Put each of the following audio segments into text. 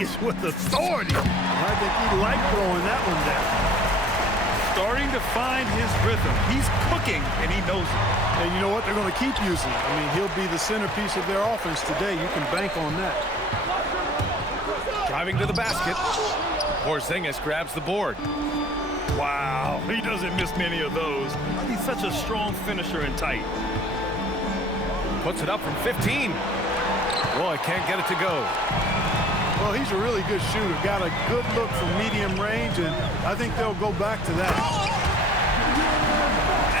Vegas with authority. I think he liked throwing that one down. Starting to find his rhythm. He's cooking, and he knows it. And you know what? They're going to keep using him. I mean, he'll be the centerpiece of their offense today. You can bank on that. Driving to the basket. Porzingis grabs the board. Wow, he doesn't miss many of those. He's such a strong finisher and tight. Puts it up from 15. Boy, can't get it to go. Well, he's a really good shooter. Got a good look from medium range, and I think they'll go back to that.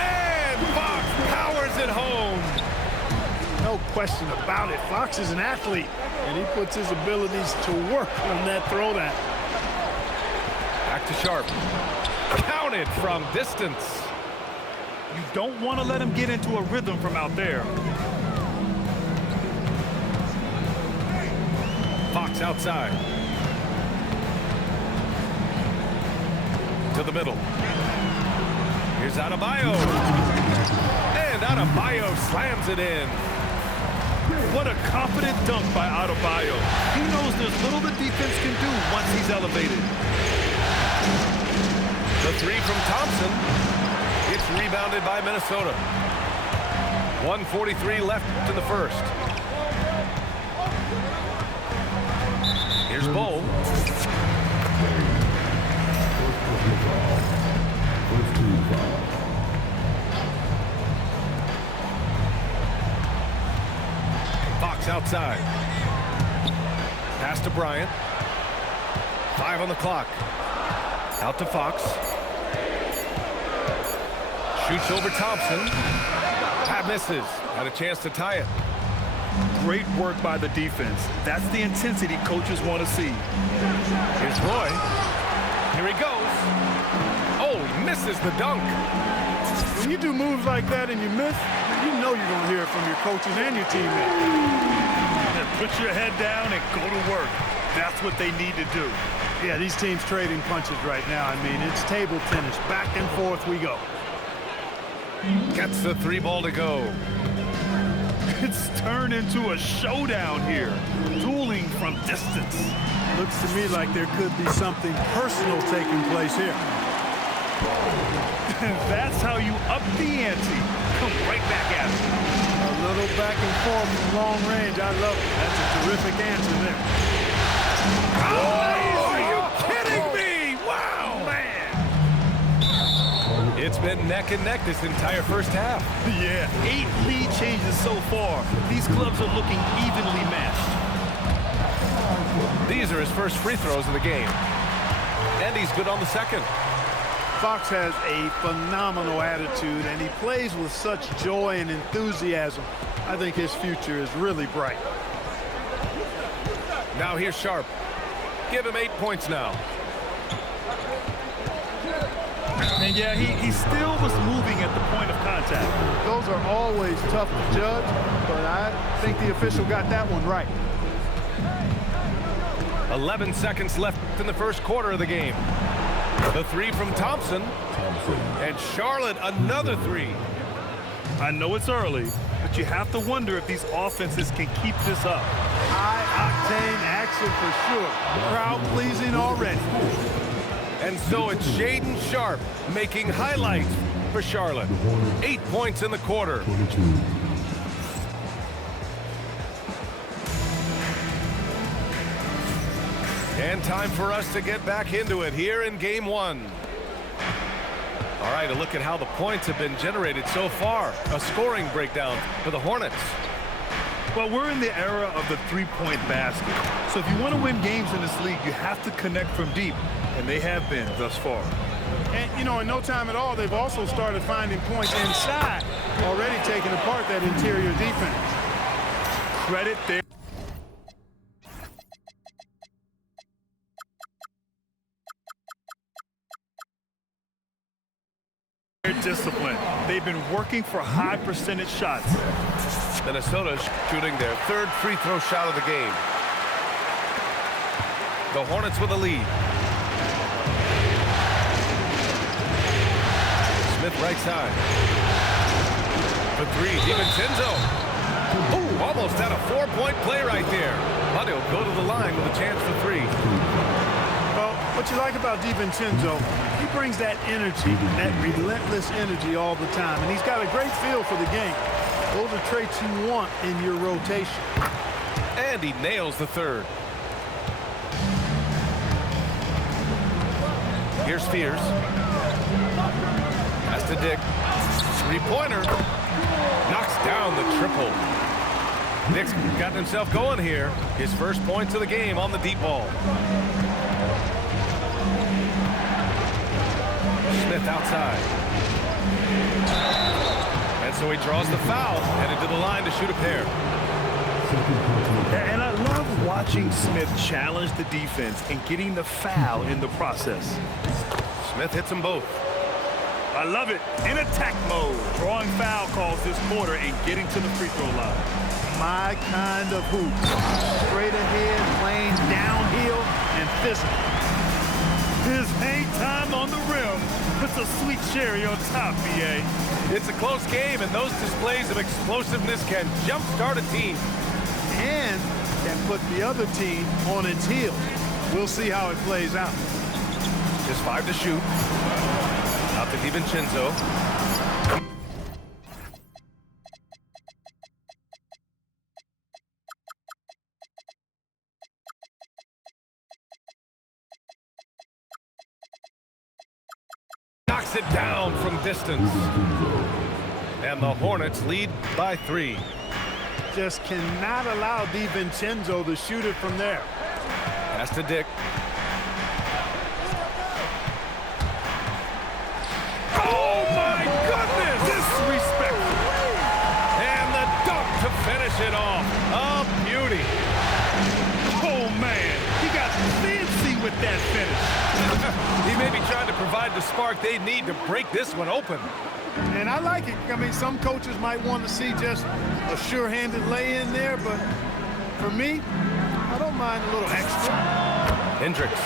And Fox powers it home. No question about it. Fox is an athlete, and he puts his abilities to work on that throwdown. Back to Sharp. Counted from distance. You don't want to let him get into a rhythm from out there. Fox outside. To the middle. Here's Adebayo. And Adebayo slams it in. What a confident dunk by Adebayo. He knows there's little the defense can do once he's elevated. The three from Thompson. It's rebounded by Minnesota. 1:43 left in the first. Here's Bull. Fox outside. Pass to Bryant. 5 on the clock. Out to Fox. Shoots over Thompson. That misses. Had a chance to tie it. Great work by the defense. That's the intensity coaches want to see. Here's Roy. Here he goes. Oh, he misses the dunk. When you do moves like that and you miss, you know you're going to hear it from your coaches and your teammates. Put your head down and go to work. That's what they need to do. Yeah, these teams trading punches right now. I mean, it's table tennis. Back and forth we go. Gets the 3 ball to go. It's turned into a showdown here. Dueling from distance. Looks to me like there could be something personal taking place here. That's how you up the ante. Come right back at it. A little back and forth from long range. I love it. That's a terrific answer there. Oh, are you kidding me? Wow, man. It's been neck and neck this entire first half. Yeah, 8 lead changes so far. These clubs are looking evenly matched. These are his first free throws of the game. And he's good on the second. Fox has a phenomenal attitude, and he plays with such joy and enthusiasm. I think his future is really bright. Now here's Sharp. Give him 8 points now. And yeah, he still was moving at the point of contact. Those are always tough to judge, but I think the official got that one right. 11 seconds left in the first quarter of the game. The 3 from Thompson. And Charlotte, another 3. I know it's early, but you have to wonder if these offenses can keep this up. High-octane action for sure. Crowd-pleasing already. And so it's Shaedon Sharp making highlights for Charlotte. 8 points in the quarter. And time for us to get back into it here in game 1. All right, a look at how the points have been generated so far. A scoring breakdown for the Hornets. Well, we're in the era of the three-point basket. So if you want to win games in this league, you have to connect from deep, and they have been thus far. And, you know, in no time at all, they've also started finding points inside, already taking apart that interior defense. Credit there. Discipline. They've been working for high percentage shots. Minnesota shooting their 3rd free throw shot of the game. The Hornets with a lead. Smith right side. For 3, DiVincenzo. Ooh, almost had a 4-point play right there. But he'll go to the line with a chance for 3. What you like about DiVincenzo, he brings that energy, that relentless energy all the time, and he's got a great feel for the game. Those are traits you want in your rotation. And he nails the third. Here's Fears. Pass to Dick. Three-pointer. Knocks down the triple. Dick's gotten himself going here. His first points of the game on the deep ball. Smith outside. And so he draws the foul, headed to the line to shoot a pair. And I love watching Smith challenge the defense and getting the foul in the process. Smith hits them both. I love it. In attack mode. Drawing foul calls this quarter and getting to the free throw line. My kind of hoop. Straight ahead, lanes downhill, and physical. His hang time on the rim puts a sweet cherry on top, BA. It's a close game, and those displays of explosiveness can jumpstart a team. And can put the other team on its heels. We'll see how it plays out. Just 5 to shoot. Out to DiVincenzo. Knocks it down from distance. And the Hornets lead by 3. Just cannot allow DiVincenzo to shoot it from there. Pass to Dick. Oh my goodness! Disrespectful. And the dunk to finish it off. A beauty. Oh man, he got fancy with that finish. He may be trying to provide the spark they need to break this one open. And I like it. I mean, some coaches might want to see just a sure-handed lay-in there, but for me, I don't mind a little extra. Hendricks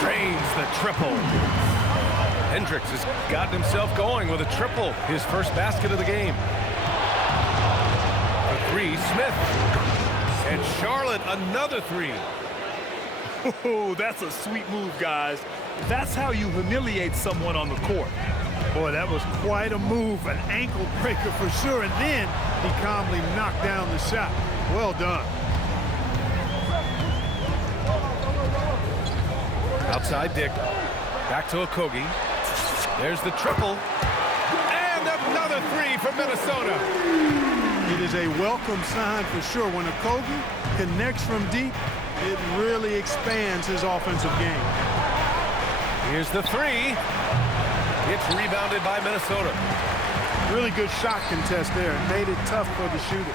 drains the triple. Hendricks has gotten himself going with a triple, his first basket of the game. The 3, Smith. And Charlotte, another 3. Oh, that's a sweet move, guys. That's how you humiliate someone on the court. Boy, that was quite a move, an ankle breaker for sure, and then he calmly knocked down the shot. Well done. Outside Dick. Back to Okogie. There's the triple. And another 3 from Minnesota. It is a welcome sign for sure. When Okogie connects from deep, it really expands his offensive game. Here's the 3. It's rebounded by Minnesota. Really good shot contest there. It made it tough for the shooter.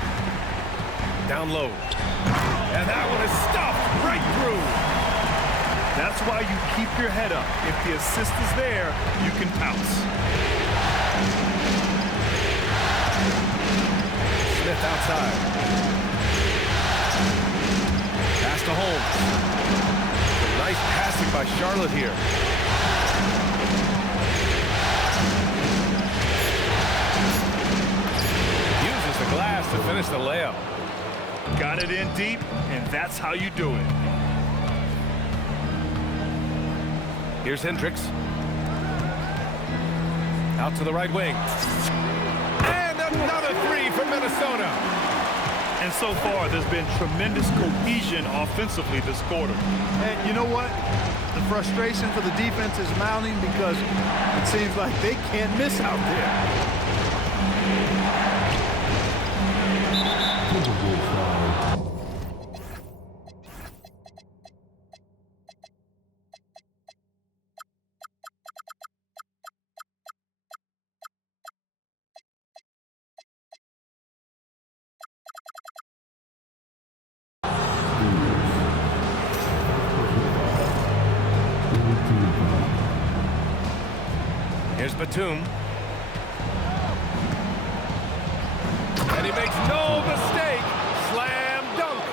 Down low. And that one is stuffed right through. That's why you keep your head up. If the assist is there, you can pounce. Smith outside. Pass to Holmes. Nice passing by Charlotte here. Uses the glass to finish the layup. Got it in deep, and that's how you do it. Here's Hendricks. Out to the right wing. And another 3 from Minnesota. And so far, there's been tremendous cohesion offensively this quarter. And you know what? The frustration for the defense is mounting because it seems like they can't miss out there. Here's Batum. And he makes no mistake. Slam dunk.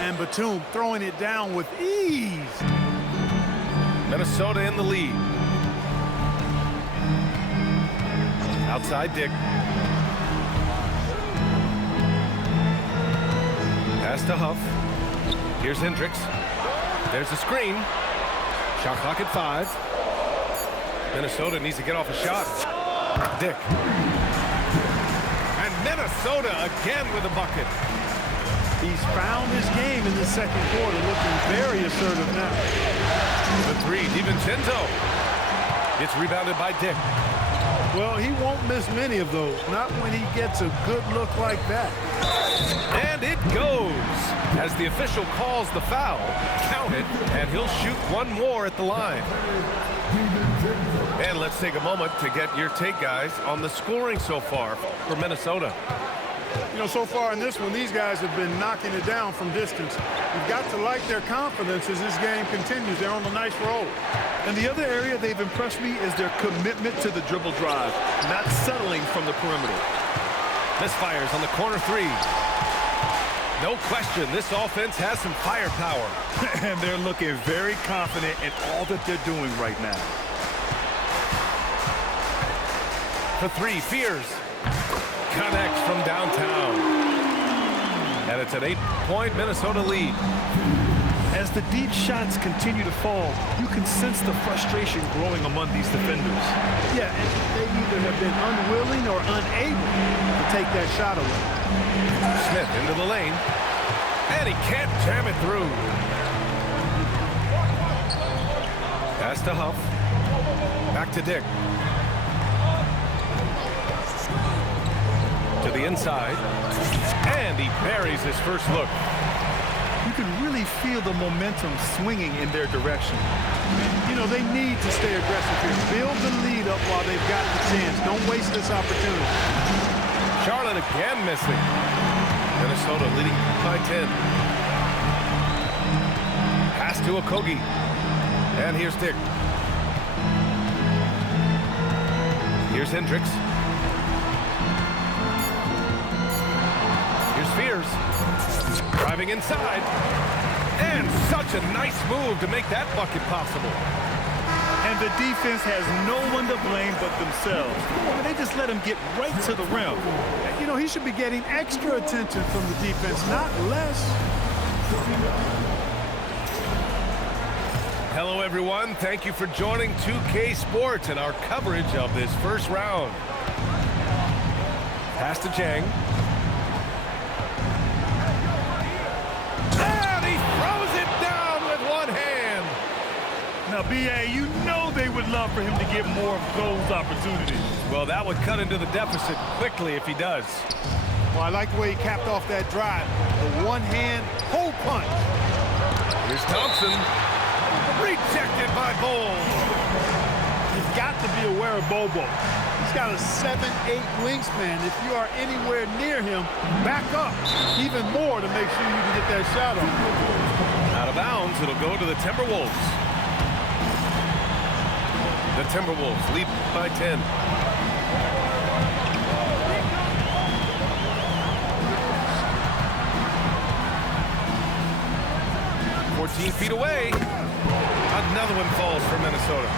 And Batum throwing it down with ease. Minnesota in the lead. Outside Dick. Pass to Huff. Here's Hendricks. There's the screen. Shot clock at 5. Minnesota needs to get off a shot. Dick. And Minnesota again with a bucket. He's found his game in the second quarter, looking very assertive now. The 3, DiVincenzo. It's rebounded by Dick. Well, he won't miss many of those, not when he gets a good look like that. And it goes. As the official calls the foul, count it, and he'll shoot one more at the line. And let's take a moment to get your take, guys, on the scoring so far for Minnesota. You know, so far in this one, these guys have been knocking it down from distance. You've got to like their confidence as this game continues. They're on a nice roll. And the other area they've impressed me is their commitment to the dribble drive, not settling from the perimeter. Misfires on the corner 3. No question, this offense has some firepower. And they're looking very confident in all that they're doing right now. For 3, Fears. Connects from downtown. And it's an 8-point Minnesota lead. As the deep shots continue to fall, you can sense the frustration growing among these defenders. Yeah, and they either have been unwilling or unable to take that shot away. Smith into the lane. And he can't jam it through. Pass to Huff. Back to Dick. To the inside. And he buries his first look. You can really feel the momentum swinging in their direction. You know, they need to stay aggressive here. Build the lead up while they've got the chance. Don't waste this opportunity. Charlotte again missing. Minnesota leading by 10. Pass to Okogie. And here's Dick. Here's Hendricks. Here's Fears. Driving inside. And such a nice move to make that bucket possible. And the defense has no one to blame but themselves. I mean, they just let him get right to the rim. You know, he should be getting extra attention from the defense, not less. Hello, everyone. Thank you for joining 2K Sports and our coverage of this first round. Pass to Chang. And he throws it down with one hand. Now, B.A., you know they would love for him to get more of those opportunities. Well, that would cut into the deficit quickly if he does. Well, I like the way he capped off that drive. The one-hand hole punch. Here's Thompson. Rejected by Bowles. You've got to be aware of Bobo. He's got a 7'8" wingspan. If you are anywhere near him, back up even more to make sure you can get that shot off. Out of bounds, it'll go to the Timberwolves. The Timberwolves lead by 10. Feet away. Another one falls for Minnesota.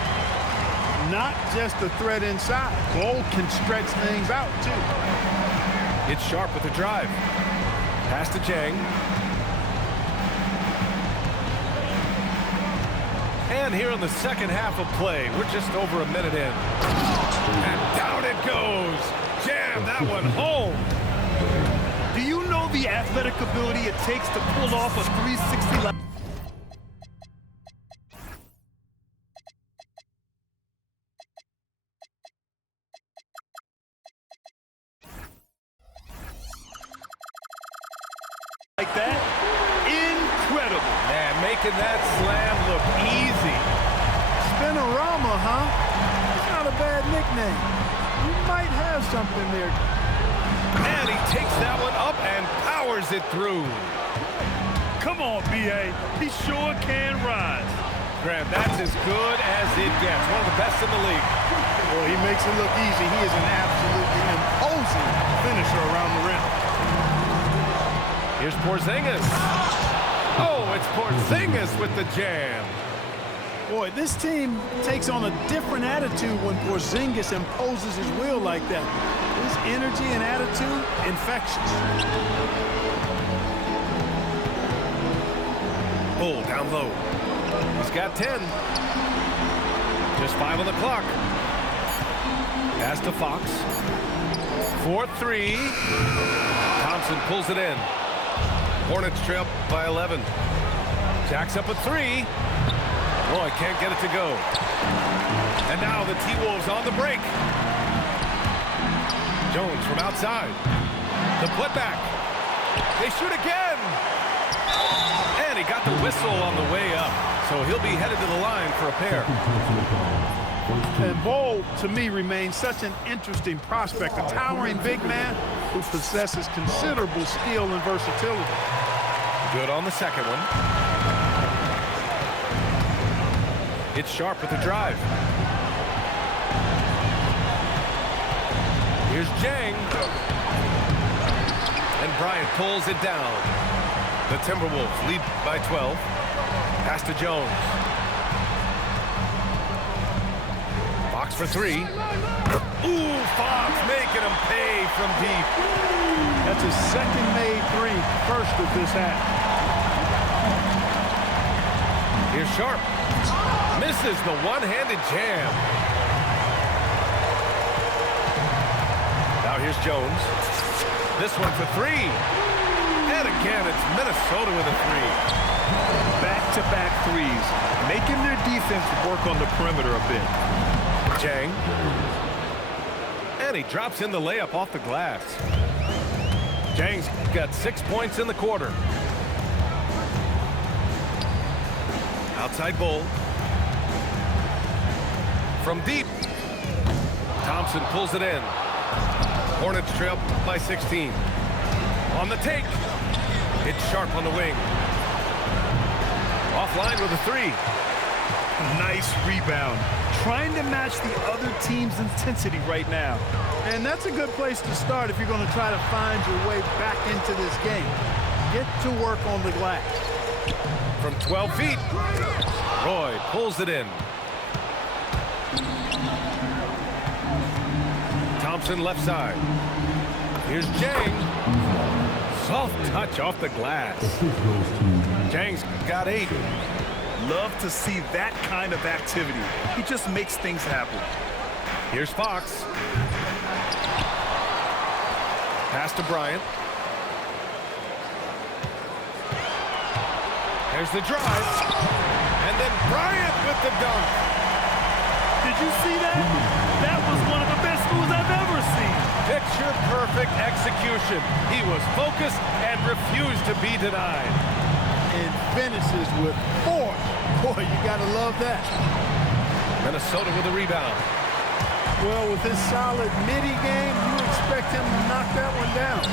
Not just a threat inside. Bol can stretch things out, too. It's Sharp with the drive. Pass to Chang. And here in the second half of play, we're just over a minute in. And down it goes. Jam that one home. Do you know the athletic ability it takes to pull off a 360 like that? Incredible. Man, making that slam look easy. Spinorama, huh? It's not a bad nickname. You might have something there. And he takes that one up and powers it through. Come on, B.A. He sure can rise. Grant, that's as good as it gets. One of the best in the league. Well, he makes it look easy. He is an absolutely imposing finisher around the rim. Here's Porzingis. Oh, it's Porzingis with the jam. Boy, this team takes on a different attitude when Porzingis imposes his will like that. His energy and attitude, infectious. Bull down low. He's got 10. Just 5 on the clock. Pass to Fox. 4-3. Thompson pulls it in. Hornets trail by 11. Jacks up a 3. Roy can't get it to go. And now the T-Wolves on the break. Jones from outside. The putback. They shoot again. And he got the whistle on the way up. So he'll be headed to the line for a pair. And Bol, to me, remains such an interesting prospect. A towering big man who possesses considerable skill and versatility. Good on the second one. It's Sharp with the drive. Here's Jang. And Bryant pulls it down. The Timberwolves lead by 12. Pass to Jones. Fox for 3. Ooh, Fox making him pay from deep. That's his second made 3, first of this half. Here's Sharp. Misses the one-handed jam. Now here's Jones. This one for 3. And again, it's Minnesota with a 3. Back-to-back threes, making their defense work on the perimeter a bit. Jang. And he drops in the layup off the glass. Jang's got 6 points in the quarter. Outside Bull. From deep. Thompson pulls it in. Hornets trail by 16. On the take. It's Sharp on the wing. Offline with a 3. Nice rebound. Trying to match the other team's intensity right now. And that's a good place to start if you're going to try to find your way back into this game. Get to work on the glass. From 12 feet. Roy pulls it in. Thompson left side. Here's Jang. Soft touch off the glass. Jang's got 8. Love to see that kind of activity. He just makes things happen. Here's Fox. Pass to Bryant. There's the drive. And then Bryant with the dunk. Did you see that? That was one of the best moves I've ever seen. Picture perfect execution. He was focused and refused to be denied. And finishes with force. Boy, you got to love that. Minnesota with a rebound. Well, with his solid midi game, you expect him to knock that one down.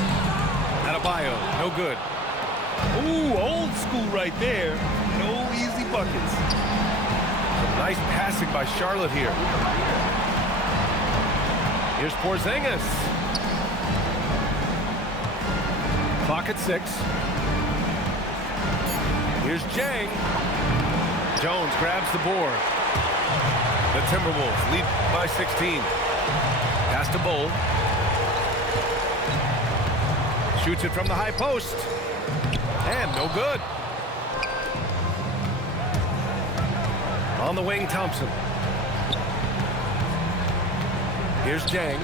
Adebayo, no good. Ooh, old school right there. No easy buckets. Nice passing by Charlotte here. Here's Porzingis. Clock at 6. Here's Jang. Jones grabs the board. The Timberwolves lead by 16. Pass to Bull. Shoots it from the high post. And no good. On the wing, Thompson. Here's Jang.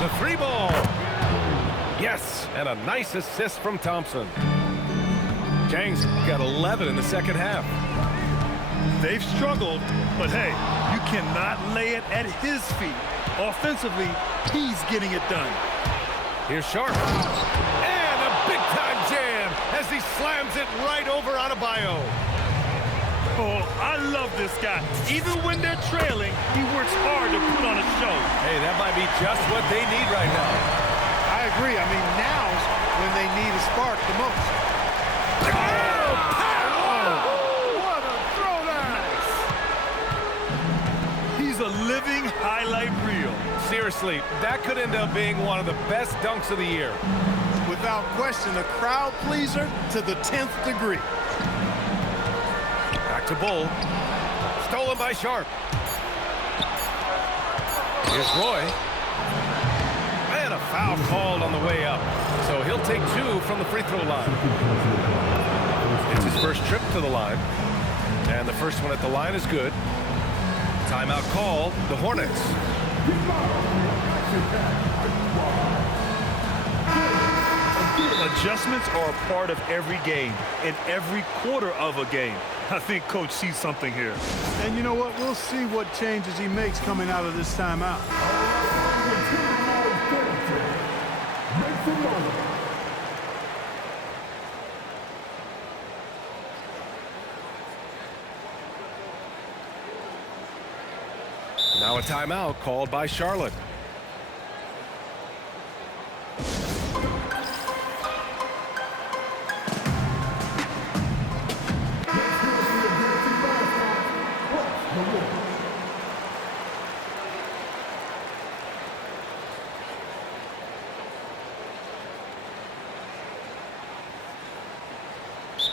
The 3 ball. Yes, and a nice assist from Thompson. Jang's got 11 in the second half. They've struggled, but hey, you cannot lay it at his feet. Offensively, he's getting it done. Here's Sharp. And a big-time jam as he slams it right over Adebayo. Oh, I love this guy. Even when they're trailing, he works hard to put on a show. Hey, that might be just what they need right now. I agree. I mean, now's when they need a spark the most. What a throwdown! He's a living highlight reel. Seriously, that could end up being one of the best dunks of the year. Without question, a crowd pleaser to the 10th degree. Back to Bull. Stolen by Sharp. Here's Roy. And a foul called on the way up. So he'll take 2 from the free throw line. It's his first trip to the line. And the first one at the line is good. Timeout called, the Hornets. Adjustments are a part of every game, in every quarter of a game. I think Coach sees something here. And you know what? We'll see what changes he makes coming out of this timeout. Now a timeout called by Charlotte.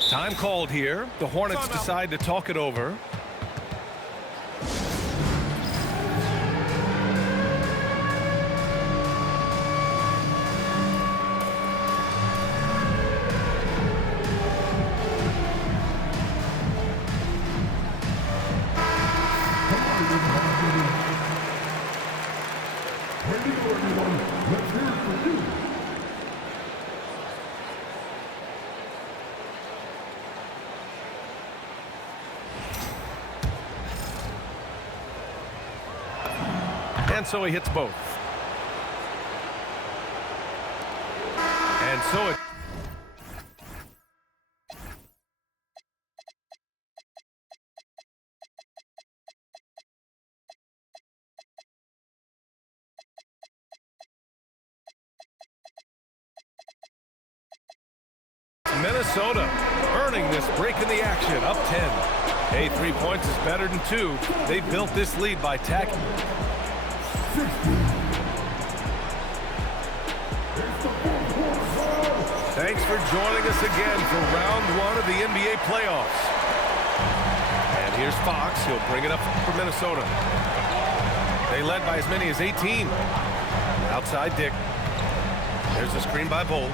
Time called here. The Hornets decide to talk it over. And so he hits both. And so it... Minnesota earning this break in the action, up 10. Hey, 3 points is better than 2. They built this lead by tacking. Thanks for joining us again for round 1 of the NBA playoffs. And here's Fox. He'll bring it up for Minnesota. They led by as many as 18. Outside Dick. There's a screen by Bolt.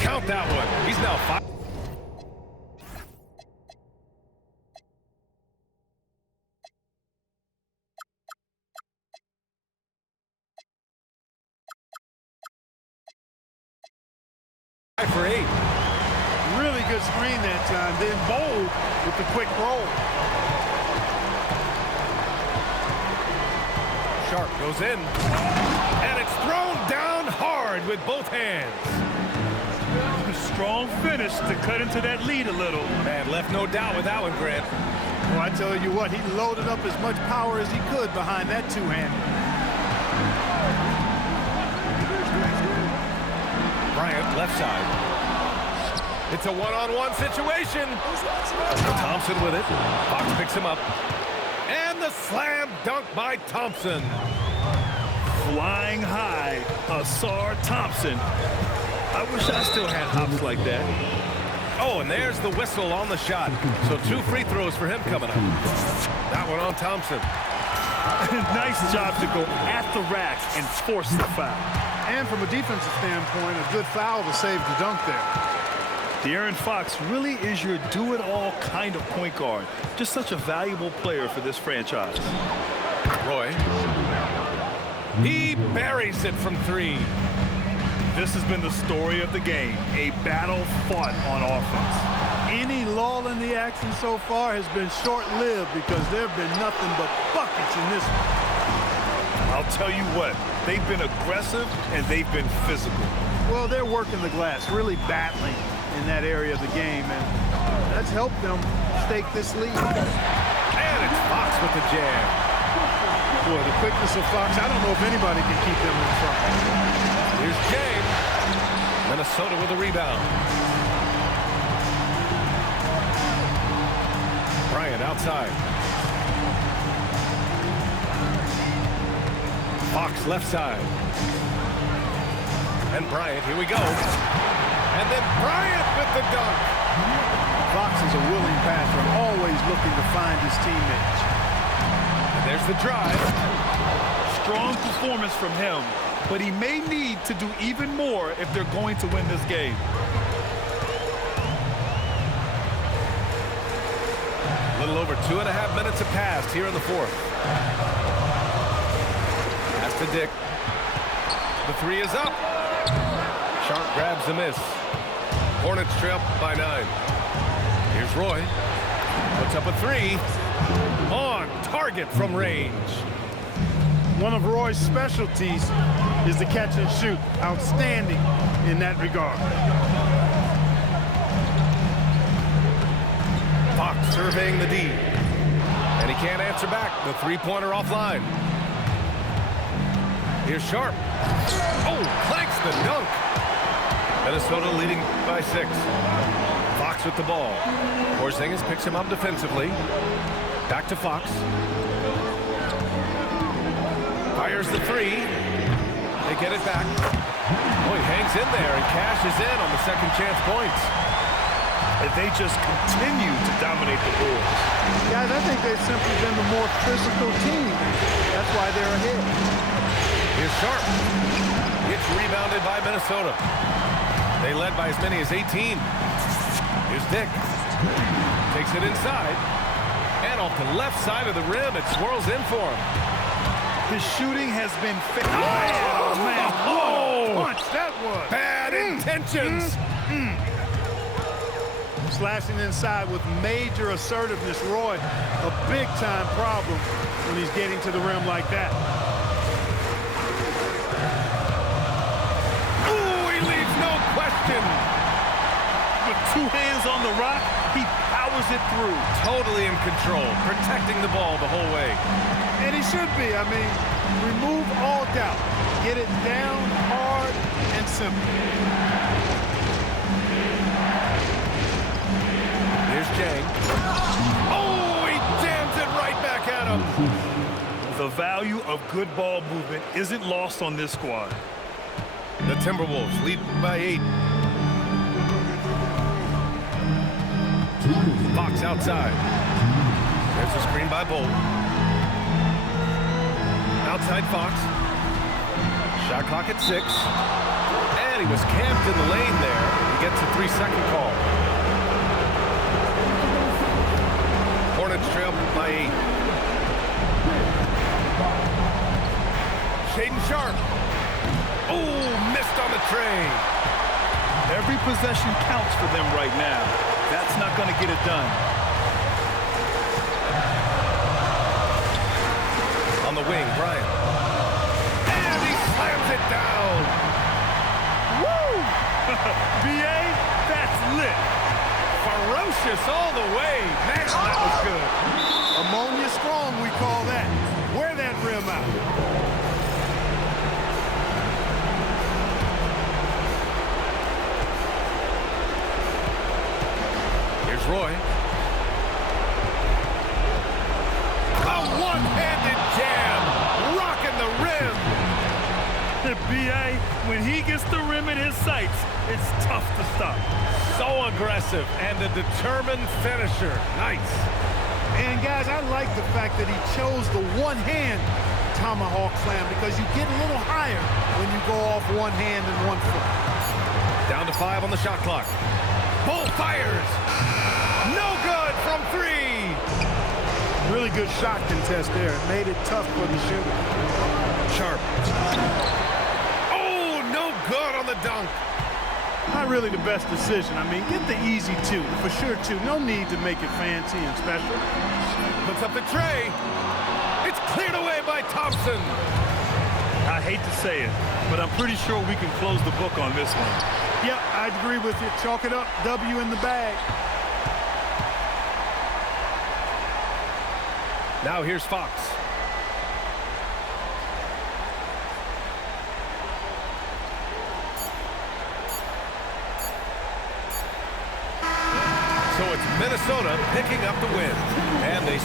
Count that one. He's now 5. For 8. Really good screen that time. Then Bold with the quick roll. Sharp goes in. And it's thrown down hard with both hands. Strong finish to cut into that lead a little. Man, left no doubt with that one, Grant. Well, I tell you what, he loaded up as much power as he could behind that two-hander. Bryant, left side. It's a one-on-one situation. Thompson with it. Fox picks him up. And the slam dunk by Thompson. Flying high, Asar Thompson. I wish I still had hops like that. Oh, and there's the whistle on the shot. So 2 free throws for him coming up. That one on Thompson. Nice job to go at the rack and force the foul. And from a defensive standpoint, a good foul to save the dunk there. De'Aaron Fox really is your do-it-all kind of point guard. Just such a valuable player for this franchise. Roy. He buries it from 3. This has been the story of the game, a battle fought on offense. Any lull in the action so far has been short-lived because there have been nothing but buckets in this one. I'll tell you what, they've been aggressive and they've been physical. Well, they're working the glass, really battling in that area of the game, and that's helped them stake this lead. And it's Fox with the jam. Boy, the quickness of Fox, I don't know if anybody can keep them in front. Here's James. Minnesota with a rebound. Bryant outside. Fox left side. And Bryant, here we go. And then Bryant with the dunk. Fox is a willing passer, always looking to find his teammates. And there's the drive. Strong performance from him, but he may need to do even more if they're going to win this game. A little over 2.5 minutes have passed here in the fourth. Pass to Dick. The three is up. Sharp grabs the miss. Hornets trail by 9. Here's Roy. Puts up a three. On target from range. One of Roy's specialties is the catch and shoot. Outstanding in that regard. Fox surveying the D. And he can't answer back. The three-pointer offline. Here's Sharp. Oh, clanks the dunk. Minnesota leading by 6. Fox with the ball. Porzingis picks him up defensively. Back to Fox. Fires the three. They get it back. Oh, he hangs in there and cashes in on the second chance points. And they just continue to dominate the boards. Guys, I think they've simply been the more physical team. That's why they're ahead. Here's Sharp. It's rebounded by Minnesota. They led by as many as 18. Here's Dick. Takes it inside. And off the left side of the rim, it swirls in for him. His shooting has been Oh, man. Oh! Punch, that was. Bad intentions. Slashing inside with major assertiveness. Roy, a big-time problem when he's getting to the rim like that. Ooh, he leaves no question. with 2 hands on the rock. He powers it through. Totally in control, protecting the ball the whole way. And he should be. I mean, remove all doubt. Get it down hard and simple. Here's Jang. Oh, he jams it right back at him. The value of good ball movement isn't lost on this squad. The Timberwolves lead by 8. Fox outside. There's a screen by Bolt. Outside Fox. Shot clock at 6. And he was camped in the lane there. He gets a 3-second call. Hornets trail by 8. Shaedon Sharp. Oh, missed on the tray. Every possession counts for them right now. That's not going to get it done. On the wing, Bryant. And he slams it down. Woo! B.A., that's lit. Ferocious all the way. Man, that was good. Ammonia strong, we call that. Wear that rim out. Here's Roy. A one-handed jam, rocking the rim. B.A., when he gets the rim in his sights, it's tough to stop. So aggressive and a determined finisher. Nice. And guys, I like the fact that he chose the one-hand tomahawk slam because you get a little higher when you go off one hand and 1 foot. Down to 5 on the shot clock. Bull fires. No good from 3. Really good shot contest there. It made it tough for the shooter. Sharp. Oh, no good on the dunk. Not really the best decision. I mean, get the easy 2, for sure 2. No need to make it fancy and special. Puts up the tray. It's cleared away by Thompson. I hate to say it, but I'm pretty sure we can close the book on this one. Yeah, I'd agree with you. Chalk it up. W in the bag. Now here's Fox. So it's Minnesota picking up the win. And they